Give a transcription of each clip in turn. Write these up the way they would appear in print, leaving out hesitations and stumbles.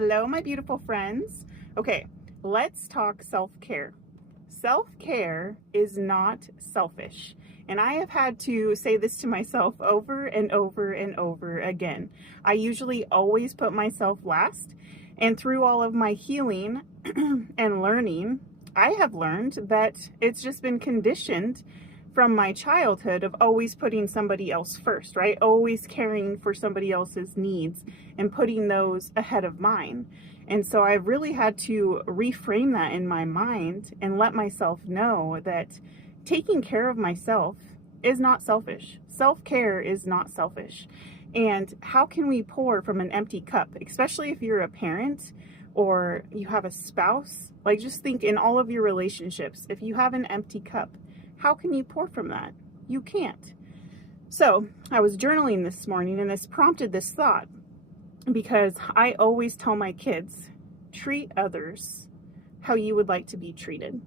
Hello, my beautiful friends. Okay, let's talk self-care. Self-care is not selfish. And I have had to say this to myself over and over and over again. I usually always put myself last. And through all of my healing and learning, I have learned that it's just been conditioned from my childhood of always putting somebody else first, right? Always caring for somebody else's needs and putting those ahead of mine. And so I've really had to reframe that in my mind and let myself know that taking care of myself is not selfish. Self-care is not selfish. And how can we pour from an empty cup, especially if you're a parent or you have a spouse? Like, just think in all of your relationships, if you have an empty cup, how can you pour from that? You can't. So I was journaling this morning and this prompted this thought because I always tell my kids, treat others how you would like to be treated.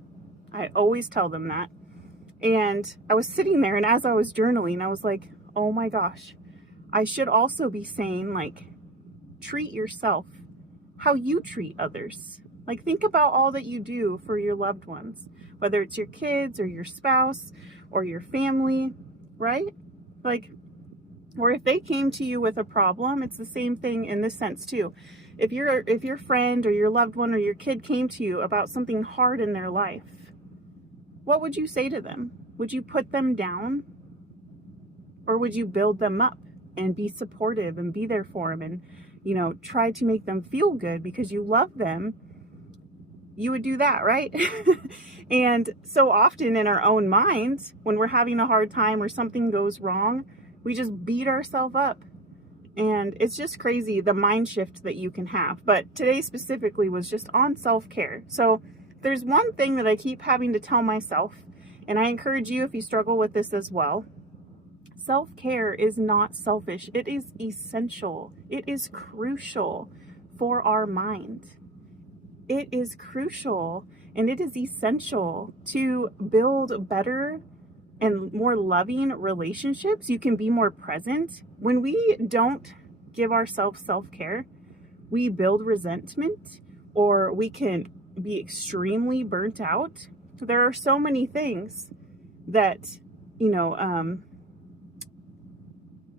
I always tell them that. And I was sitting there and as I was journaling, I was like, oh my gosh, I should also be saying, like, treat yourself how you treat others. Like, think about all that you do for your loved ones, whether it's your kids or your spouse or your family, right? Like, or if they came to you with a problem, it's the same thing in this sense too. If your friend or your loved one or your kid came to you about something hard in their life, what would you say to them? Would you put them down? Or would you build them up and be supportive and be there for them and, try to make them feel good because you love them? You would do that, right? And so often in our own minds, when we're having a hard time or something goes wrong, we just beat ourselves up. And it's just crazy the mind shift that you can have. But today specifically was just on self-care. So there's one thing that I keep having to tell myself, and I encourage you if you struggle with this as well. Self-care is not selfish. It is essential. It is crucial for our mind. It is crucial and it is essential to build better and more loving relationships. You can be more present. When we don't give ourselves self-care, we build resentment or we can be extremely burnt out. There are so many things that,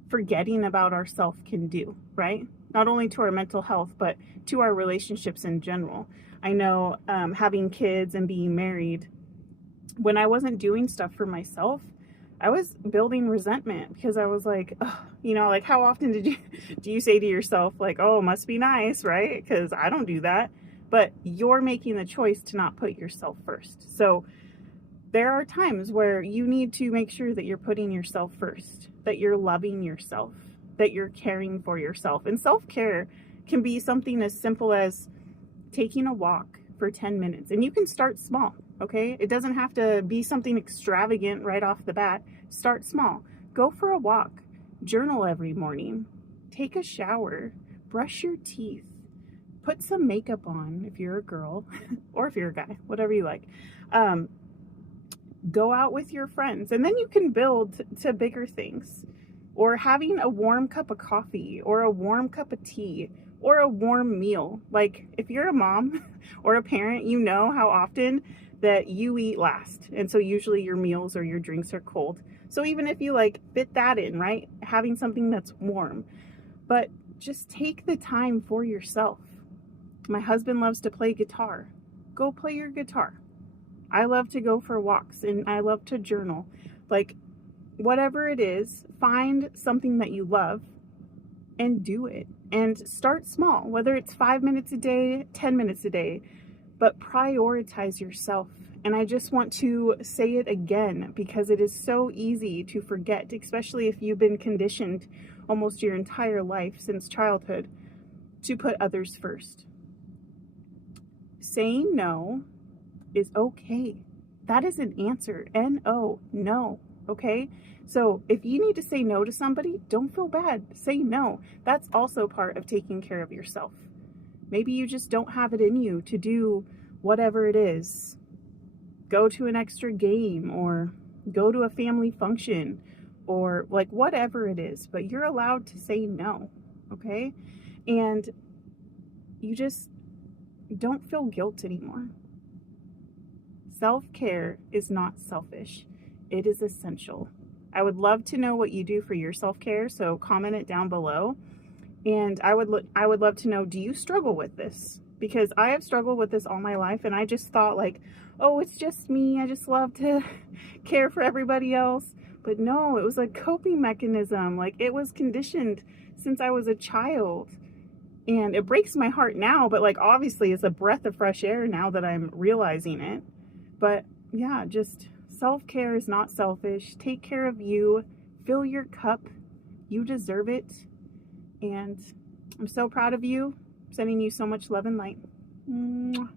forgetting about ourselves can do, right? Not only to our mental health, but to our relationships in general. I know having kids and being married, when I wasn't doing stuff for myself, I was building resentment because I was like, oh, like how often do you say to yourself, like, oh, must be nice, right? Because I don't do that. But you're making the choice to not put yourself first. So there are times where you need to make sure that you're putting yourself first, that you're loving yourself, that you're caring for yourself. And self-care can be something as simple as taking a walk for 10 minutes. And you can start small, okay? It doesn't have to be something extravagant right off the bat. Start small. Go for a walk. Journal every morning. Take a shower. Brush your teeth. Put some makeup on if you're a girl or if you're a guy, whatever you like. Go out with your friends, and then you can build to bigger things. Or having a warm cup of coffee or a warm cup of tea or a warm meal. Like, if you're a mom or a parent, you know how often that you eat last. And so usually your meals or your drinks are cold. So even if you fit that in, right? Having something that's warm. But just take the time for yourself. My husband loves to play guitar. Go play your guitar. I love to go for walks and I love to journal. Like, whatever it is, find something that you love and do it. And start small, whether it's 5 minutes a day, 10 minutes a day, but prioritize yourself. And I just want to say it again because it is so easy to forget, especially if you've been conditioned almost your entire life since childhood to put others first. Saying no is okay. That is an answer. N-O, no. Okay? So if you need to say no to somebody, don't feel bad. Say no. That's also part of taking care of yourself. Maybe you just don't have it in you to do whatever it is. Go to an extra game or go to a family function or whatever it is, but you're allowed to say no. Okay? And you just don't feel guilt anymore. Self-care is not selfish. It is essential. I would love to know what you do for your self-care, so comment it down below. And I would love to know, do you struggle with this? Because I have struggled with this all my life, and I just thought like, oh, it's just me. I just love to care for everybody else. But no, it was a coping mechanism. Like, it was conditioned since I was a child. And it breaks my heart now, but like, obviously it's a breath of fresh air now that I'm realizing it. But yeah, just self-care is not selfish. Take care of you. Fill your cup. You deserve it. And I'm so proud of you. Sending you so much love and light. Mwah.